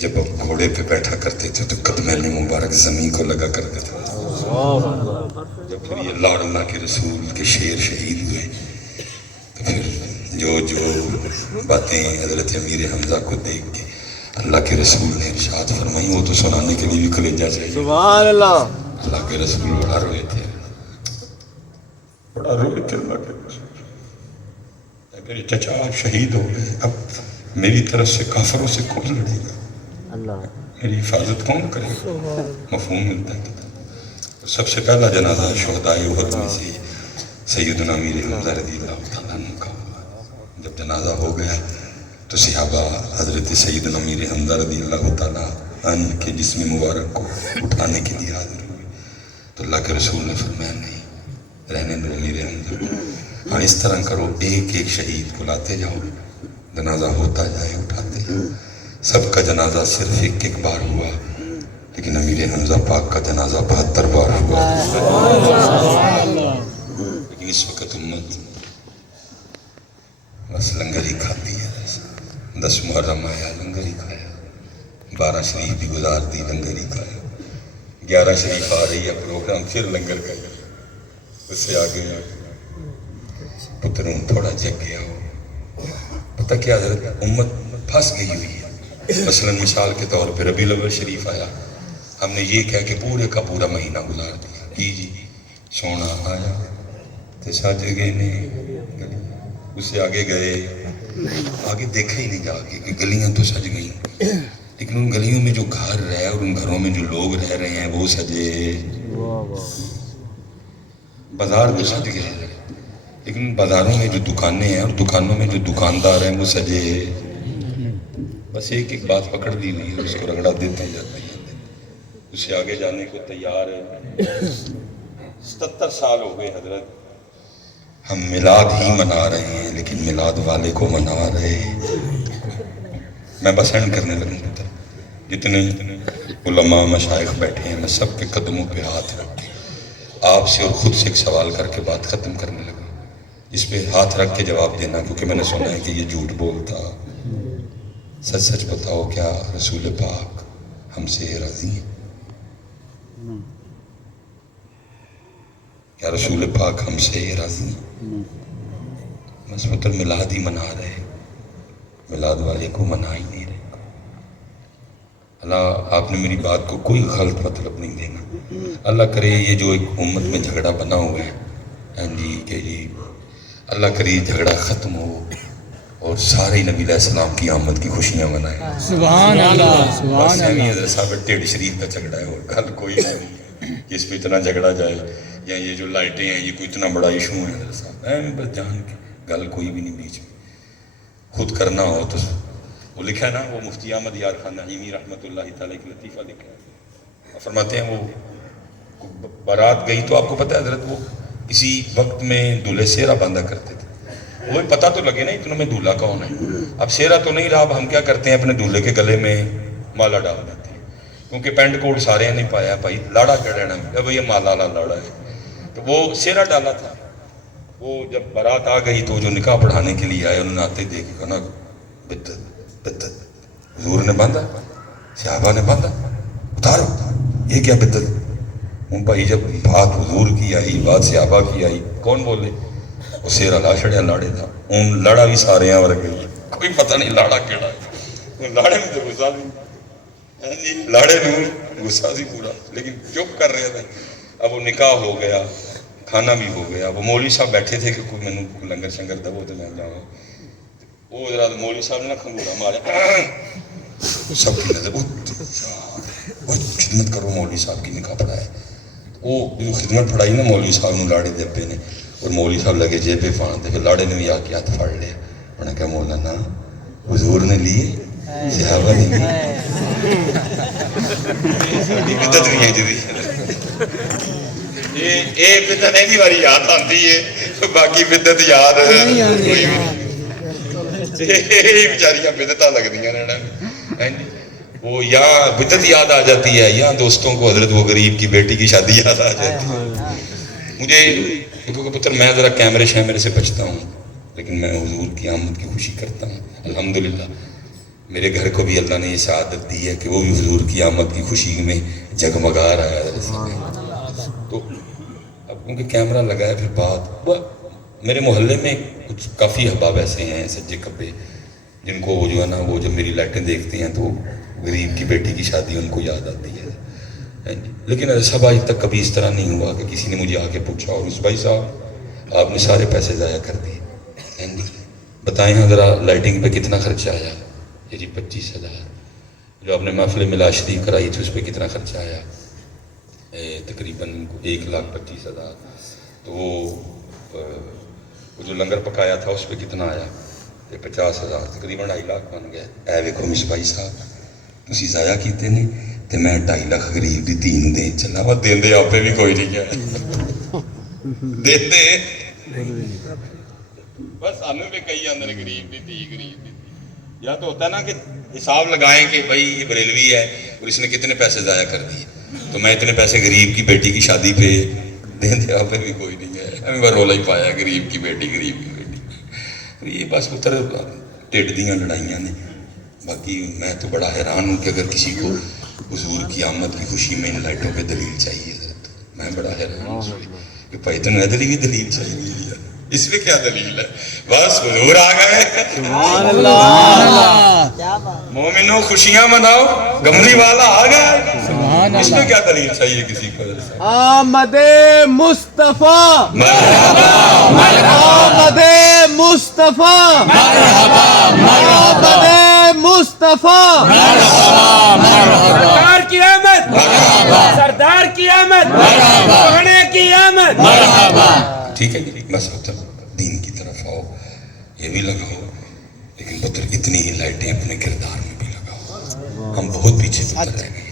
جب ہم گھوڑے پہ بیٹھا کرتے تھے تو قدمین مبارک زمین کو لگا کرتے تھے. جب پھر یہ اللہ کے رسول کے شیر شہید ہوئے تو پھر جو باتیں حضرت امیر حمزہ کو دیکھ کے اللہ کے رسول نے ارشاد فرمائی وہ تو سنانے کے لیے بھی کلیجہ چاہیے. سبحان اللہ. اللہ کے رسول بڑا روئے تھے, بڑا روئے تھے اللہ کے رسول. میرے چچا شہید ہو گئے, اب میری طرف سے کافروں سے کون لڑے گا, میری حفاظت کون کرے گا. مفہوم ملتا ہے. سب سے پہلا جنازہ شہدائے احد میں سے سیدنا امیر حمزہ رضی اللہ تعالیٰ عنہ کا ہوا. جب جنازہ ہو گیا تو صحابہ حضرت سیدنا امیر حمزہ رضی اللہ تعالیٰ عنہ کے جسم مبارک کو اٹھانے کے لیے حاضر ہوئے. تو اللہ کے رسول نے فرمایا نہیں, رہنے دو امیر حمزہ. ہاں اس طرح کرو, ایک ایک شہید کو لاتے جاؤ, جنازہ ہوتا جائے اٹھاتے جاؤ. سب کا جنازہ صرف ایک بار ہوا, لیکن امیر حمزہ پاک کا جنازہ 72 بار ہوا. لیکن اس وقت امت بس لنگر ہی کھاتی ہے. 10 محرم آیا لنگر ہی کھایا, 12 شریف بھی گزار دی لنگر ہی کھایا, 11 شریف آ رہی ہے پروگرام پھر لنگر کا. اس سے آگے پتروں تھوڑا جگ گیا ہو. پتہ کیا حضرت امت پھنس گئی ہوئی ہے. مثلا مثال کے طور پہ ربیع الاول شریف آیا, ہم نے یہ کہہ کہ پورے کا پورا مہینہ گزار دیا جی سونا آیا تو سج گئے نے گلی. اس سے آگے گئے, آگے دیکھا ہی نہیں جا کے کہ گلیاں تو سج گئیں, لیکن ان گلیوں میں جو گھر رہے اور ان گھروں میں جو لوگ رہ رہے ہیں وہ سجے. بازار تو سج گئے, لیکن بازاروں میں جو دکانیں ہیں اور دکانوں میں جو دکاندار ہیں وہ سجے. بس ایک ایک بات پکڑ دی ہوئی ہے, اس کو رگڑا دیتے جاتے ہیں. اس سے آگے جانے کو تیار ہے. 77 سال ہو گئے حضرت, ہم میلاد ہی منا رہے ہیں لیکن میلاد والے کو منا رہے. میں بس اینڈ کرنے لگوں گا. جتنے علماء مشائخ بیٹھے ہیں میں سب کے قدموں پہ ہاتھ رکھ کے آپ سے اور خود سے ایک سوال کر کے بات ختم کرنے لگا. اس پہ ہاتھ رکھ کے جواب دینا, کیونکہ میں نے سنا ہے کہ یہ جھوٹ بولتا. سچ سچ بتاؤ, کیا رسول پاک ہم سے راضی ہیں؟ کیا رسول پاک ہم سے راضی ہیں؟ بس مطلب میلاد ہی منا رہے, میلاد والے کو منا ہی نہیں رہے. اللہ آپ نے میری بات کو کوئی غلط مطلب نہیں دینا. اللہ کرے یہ جو ایک امت میں جھگڑا بنا ہوا ہے جی کہ جی اللہ کرے جھگڑا ختم ہو اور سارے نبی علیہ السلام کی آمد کی خوشیاں منائیں. سبحان اللہ. سبحان اللہ. حضرت صاحب ٹیڑھ شریف کا جھگڑا ہے اور گل کوئی نہیں کہ اس پہ اتنا جھگڑا جائے, یا یہ جو لائٹیں ہیں یہ کوئی اتنا بڑا ایشو ہے. حضرت صاحب بس جان کے گل کوئی بھی نہیں بیچ میں. خود کرنا ہو تو وہ لکھا ہے نا, وہ مفتی احمد یار خان نعیمی رحمۃ اللہ تعالیٰ کی لطیفہ لکھا ہے. فرماتے ہیں وہ بارات گئی تو آپ کو پتہ ہے حضرت وہ اسی وقت میں دولہے سیرا باندھا کرتے تھے. وہ پتہ تو لگے نا اتنوں میں دولہا کون ہے. اب سیرا تو نہیں رہا, اب ہم کیا کرتے ہیں اپنے دولہے کے گلے میں مالا ڈال دیتے ہیں, کیونکہ پینٹ کوٹ سارے نے پایا بھائی لاڑا کیا رہنا ہے, بھائی یہ مالا لاڑا ہے. تو وہ سیرا ڈالا تھا. وہ جب بارات آ گئی تو جو نکاح پڑھانے کے لیے آئے انہوں نے آتے دیکھ کہا نا بدت بدت. حضور نے باندھا, صحابہ نے باندھا, اتارو یہ کیا بدت. ان بھائی جب بات حضور کی آئی, بات صحابہ کی آئی, کون بولے؟ وہ سیرا لا چھڑیا لاڑے تھا. ان لاڑا بھی سارے ہیں ورگے, کوئی پتہ نہیں لاڑا کیڑا ہے. لاڑے میں تو غصہ بھی, لاڑے میں غصہ بھی پورا, لیکن چپ کر رہے تھے. اب وہ نکاح ہو گیا, کھانا بھی ہو گیا. وہ مولوی صاحب بیٹھے تھے کہ کوئی میں لنگر شنگر دبو تو میں جاؤں. وہ ذرا مولوی صاحب نے نا کھنگورا مارا, سب کی نظر وہ خدمت کرو مولوی صاحب کی نکاح پڑھائے. وہ جو خدمت پڑھائی نا مولوی صاحب نے لاڑے دے ابے نے, اور مولوی صاحب لگے جیب پہ فان دے, پھر لاڑے نے بھی آ کے ہاتھ پھاڑ لیا. انہوں نے کہا مولانا حضور نے لیے صحابہ نے لیے, بدت نہیں ہے جی. یہ بدت ایسی باری یاد آتی ہے, باقی بدت یاد کوئی بھی نہیں. بیچاریاں بدتاں لگتی ہیں نا, وہ یا بدت یاد آ جاتی ہے یا دوستوں کو حضرت وہ غریب کی بیٹی کی شادی یاد آ جاتی ہے. مجھے کیونکہ پتر میں ذرا کیمرے شیمرے سے بچتا ہوں, لیکن میں حضور کی آمد کی خوشی کرتا ہوں الحمدللہ. میرے گھر کو بھی اللہ نے یہ سعادت دی ہے کہ وہ بھی حضور کی آمد کی خوشی میں جگمگا رہا ہے. تو اب کیونکہ کیمرہ لگا ہے پھر بات میرے محلے میں کچھ کافی احباب ایسے ہیں سجے کبے جن کو وہ جو ہے نا وہ جب میری لائٹیں دیکھتے ہیں تو غریب کی بیٹی کی شادی ان کو یاد آتی ہے. لیکن ایسا آج تک کبھی اس طرح نہیں ہوا کہ کسی نے مجھے آ کے پوچھا اور اس بھائی صاحب آپ نے سارے پیسے ضائع کر دیے بتائیں ہاں ذرا لائٹنگ پہ کتنا خرچہ آیا. یہ جی 25,000. جو آپ نے محفل ملا شریف کرائی تھی اس پہ کتنا خرچہ آیا؟ تقریباً 1,25,000. تو وہ جو لنگر پکایا تھا اس پہ کتنا آیا؟ 50,000. تقریباً 2.5 لاکھ بن گیا. اے ویکھو مصباحی صاحب تسی ضائع کیتے نے تے میں 2.5 لاکھ غریب دی دھی نوں دین چلا وا. دیندے آپے بھی کوئی نہیں ہے دیندے بس سانوں بھی کئی آندے نے غریب دی دھی غریب دی. یا تو ہوتا ہے نا کہ حساب لگائیں کہ بھائی یہ بریلوی ہے اور اس نے کتنے پیسے ضائع کر دیے تو میں اتنے پیسے غریب کی بیٹی کی شادی پہ دیندے آپے بھی کوئی نہیں ہے. ہمیں رولا ہی پایا غریب کی بیٹی غریب کی بیٹی. تو یہ بس اتر ٹھڈ دیاں لڑائیاں نے. باقی میں تو بڑا حیران ہوں کہ اگر کسی کو حضور کی آمد کی خوشی میں ان لائٹوں پہ دلیل چاہیے میں بڑا حیران ہوں کہ بھائی تنہیں ادھر بھی دلیل چاہیے. اس میں کیا دلیل ہے؟ بس حضور آ گئے. سبحان اللہ. مومنوں خوشیاں مناؤ گملی والا آ گیا. سبحان اس میں اللہ. کیا دلیل چاہیے کسی کو؟ آمد مصطفیٰ مرحبا آمد مصطفیٰ آمد مصطفیٰ سردار کی آمد سردار کی آمد سونے کی آمد. ٹھیک ہے جی بس پتر دین کی طرف آؤ یہ بھی لگاؤ لیکن پتر اتنی ہی لائٹیں اپنے کردار میں بھی لگاؤ. ہم بہت پیچھے پتر رہ گئے.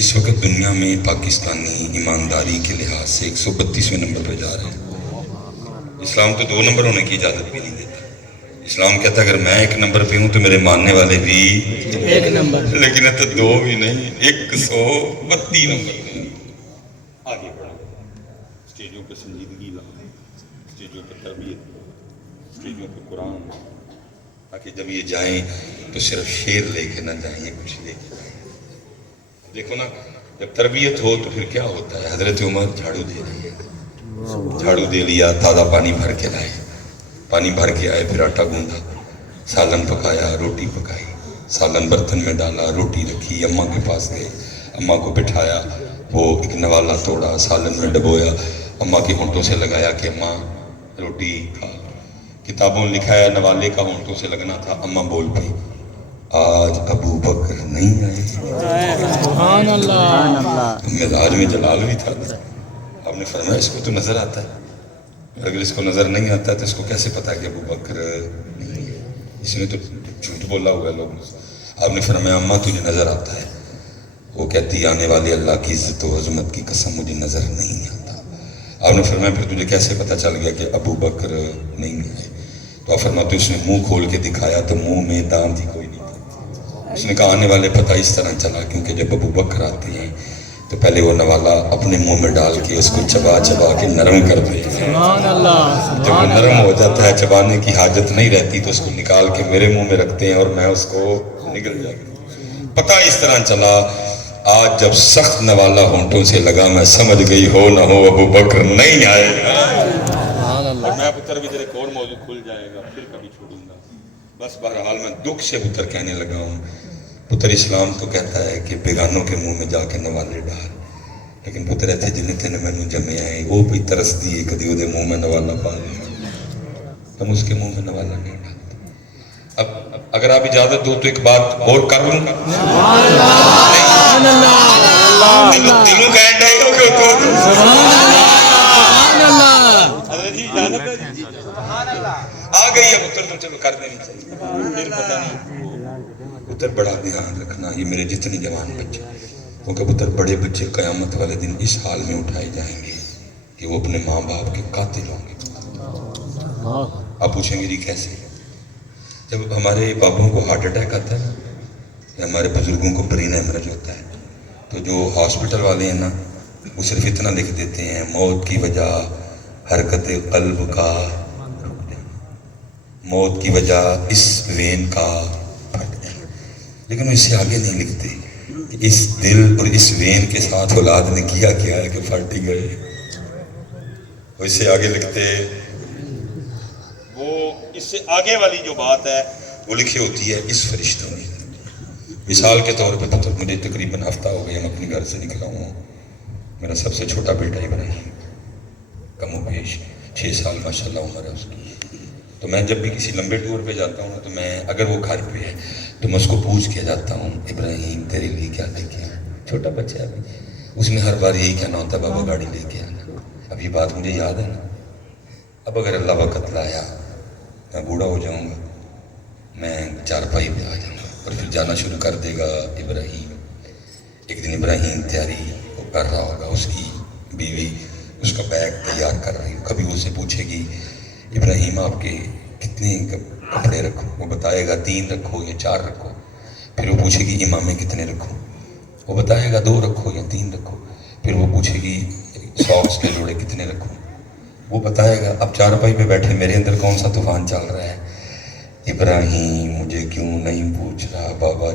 اس وقت دنیا میں پاکستانی ایمانداری کے لحاظ سے 132ویں نمبر پہ جا رہے ہیں. اسلام تو 2 نمبر ہونے کی اجازت بھی نہیں دیتا. اسلام کہتا ہے اگر میں 1 نمبر پہ ہوں تو میرے ماننے والے بھی 1 نمبر. لیکن یہ تو 2 بھی نہیں 132 نمبر پہ. آگے بڑھا اسٹیجوں پہ سنجیدگی لاؤ اسٹیجوں پہ تربیت اسٹیجوں پہ قرآن تاکہ جب یہ جائیں تو صرف شعر لے کے نہ جائیں یہ کچھ لے کے جائیں. دیکھو نا جب تربیت ہو تو پھر کیا ہوتا ہے. حضرت عمر جھاڑو دے رہی ہے جھاڑو دے لیا تازہ پانی بھر کے لائے پانی بھر کے آئے پھر آٹا گوندھا سالن پکایا روٹی پکائی سالن برتن میں ڈالا روٹی رکھی اماں کے پاس گئے اماں کو بٹھایا وہ ایک نوالا توڑا سالن میں ڈبویا اماں کے ہونٹوں سے لگایا کہ اماں روٹی کھا. کتابوں میں لکھا ہے نوالے کا ہونٹوں سے لگنا تھا. اماں بول پئی آج ابو بکر نہیں آئے. سبحان اللہ. مزاج میں جلال بھی تھا. آپ نے فرمایا اس کو تو نظر آتا ہے اگر اس کو نظر نہیں آتا تو اس کو کیسے پتا کہ ابو بکر نہیں ہے. اس نے تو جھوٹ بولا ہوا ہے لوگوں سے. آپ نے فرمایا اماں تجھے نظر آتا ہے. وہ کہتی آنے والے اللہ کی عزت و عظمت کی قسم مجھے نظر نہیں آتا. آپ نے فرمایا پھر تجھے کیسے پتا چل گیا کہ ابو بکر نہیں آئے؟ تو آپ فرماتے اس نے منہ کھول کے دکھایا تو منہ میں دانت ہی کوئی نہیں تھا. اس نے کہا آنے والے پتہ اس طرح چلا کیونکہ جب ابو بکر آتے ہیں تو پہلے وہ نوالا اپنے منہ میں ڈال کے اس کو چبا چبا کے نرم کر دیتے ہیں. سبحان اللہ. جب وہ نرم ہو جاتا ہے چبانے کی حاجت نہیں رہتی تو اس کو نکال کے میرے منہ میں رکھتے ہیں اور میں اس کو نگل جاتا ہوں. پتہ اس طرح چلا آج جب سخت نوالا ہونٹوں سے لگا میں سمجھ گئی ہو نہ ہو ابو بکر نہیں آئے گا. اور میں پتر بھی تیرے ایک اور موضوع کھل جائے گا پھر کبھی چھوڑوں گا. بس بہرحال میں دکھ سے پتر کہنے لگا ہوں. پتر اسلام تو کہتا ہے کہ بیگانوں کے منہ میں جا کے نوالے ڈال لیکن پتر ایتھے جنہیں تینے میں جمے آئے وہ بھی ترس دیے کدی وہ منہ میں نوالا پا لیا ہم اس کے منہ میں نوالا نہیں ڈالتے. اب اگر آپ اجازت دو تو ایک بات اور کر لوں. تینوں کہہ رہے ہو کہ آ گئی ہے پتر تو چلو کر دینی چاہیے. پھر پتہ نہیں پتر بڑا دھیان رکھنا یہ میرے جتنے جوان بچے کیونکہ پتر بڑے بچے قیامت والے دن اس حال میں اٹھائے جائیں گے کہ وہ اپنے ماں باپ کے قاتل ہوں گے. آپ پوچھیں گے جی کیسے؟ جب ہمارے بابوں کو ہارٹ اٹیک آتا ہے یا ہمارے بزرگوں کو برین ہیمرج ہوتا ہے تو جو ہاسپٹل والے ہیں نا وہ صرف اتنا لکھ دیتے ہیں موت کی وجہ حرکت قلب کا رک جانا موت کی وجہ اس وین کا پھٹ جانا. لیکن وہ اس سے آگے نہیں لکھتے کہ اس دل اور اس وین کے ساتھ اولاد نے کیا کیا ہے کہ پھٹ ہی گئے. وہ اس سے آگے لکھتے، وہ اس سے آگے والی جو بات ہے وہ لکھی ہوتی ہے اس فرشتوں نے. مثال کے طور پہ تو مجھے تقریباً ہفتہ ہو گیا ہم اپنے گھر سے نکلا ہوں. میرا سب سے چھوٹا بیٹا ابراہیم، کم و بیش 6 سال ماشاءاللہ عمر ہے اس کی. تو میں جب بھی کسی لمبے ٹور پہ جاتا ہوں نا، تو میں اگر وہ گھر پہ ہے تو میں اس کو پوچھ کے جاتا ہوں، ابراہیم تیرے لیے کیا لے کے آیا؟ چھوٹا بچہ ہے بھائی، اس نے ہر بار یہی کہنا ہوتا ہے بابا گاڑی لے کے آنا. اب یہ بات مجھے یاد ہے نا. اب اگر اللہ وقت لایا میں بوڑھا ہو جاؤں گا، میں چارپائی پہ آ جاؤں گا اور پھر جانا شروع کر دے گا ابراہیم. ایک دن ابراہیم تیاری وہ کر رہا ہوگا، اس کی بیوی اس کا بیگ تیار کر رہی ہو. کبھی وہ سے پوچھے گی ابراہیم آپ کے کتنے کپڑے رکھو؟ وہ بتائے گا 3 رکھو یا 4 رکھو. پھر وہ پوچھے گی امامے کتنے رکھو؟ وہ بتائے گا 2 رکھو یا 3 رکھو. پھر وہ پوچھے گی ساکس کے جوڑے کتنے رکھو؟ وہ بتائے گا. اب چارپائی پہ بیٹھے میرے اندر کون سا طوفان چل رہا ہے؟ ابراہیم مجھے کیوں نہیں پوچھ رہا بابا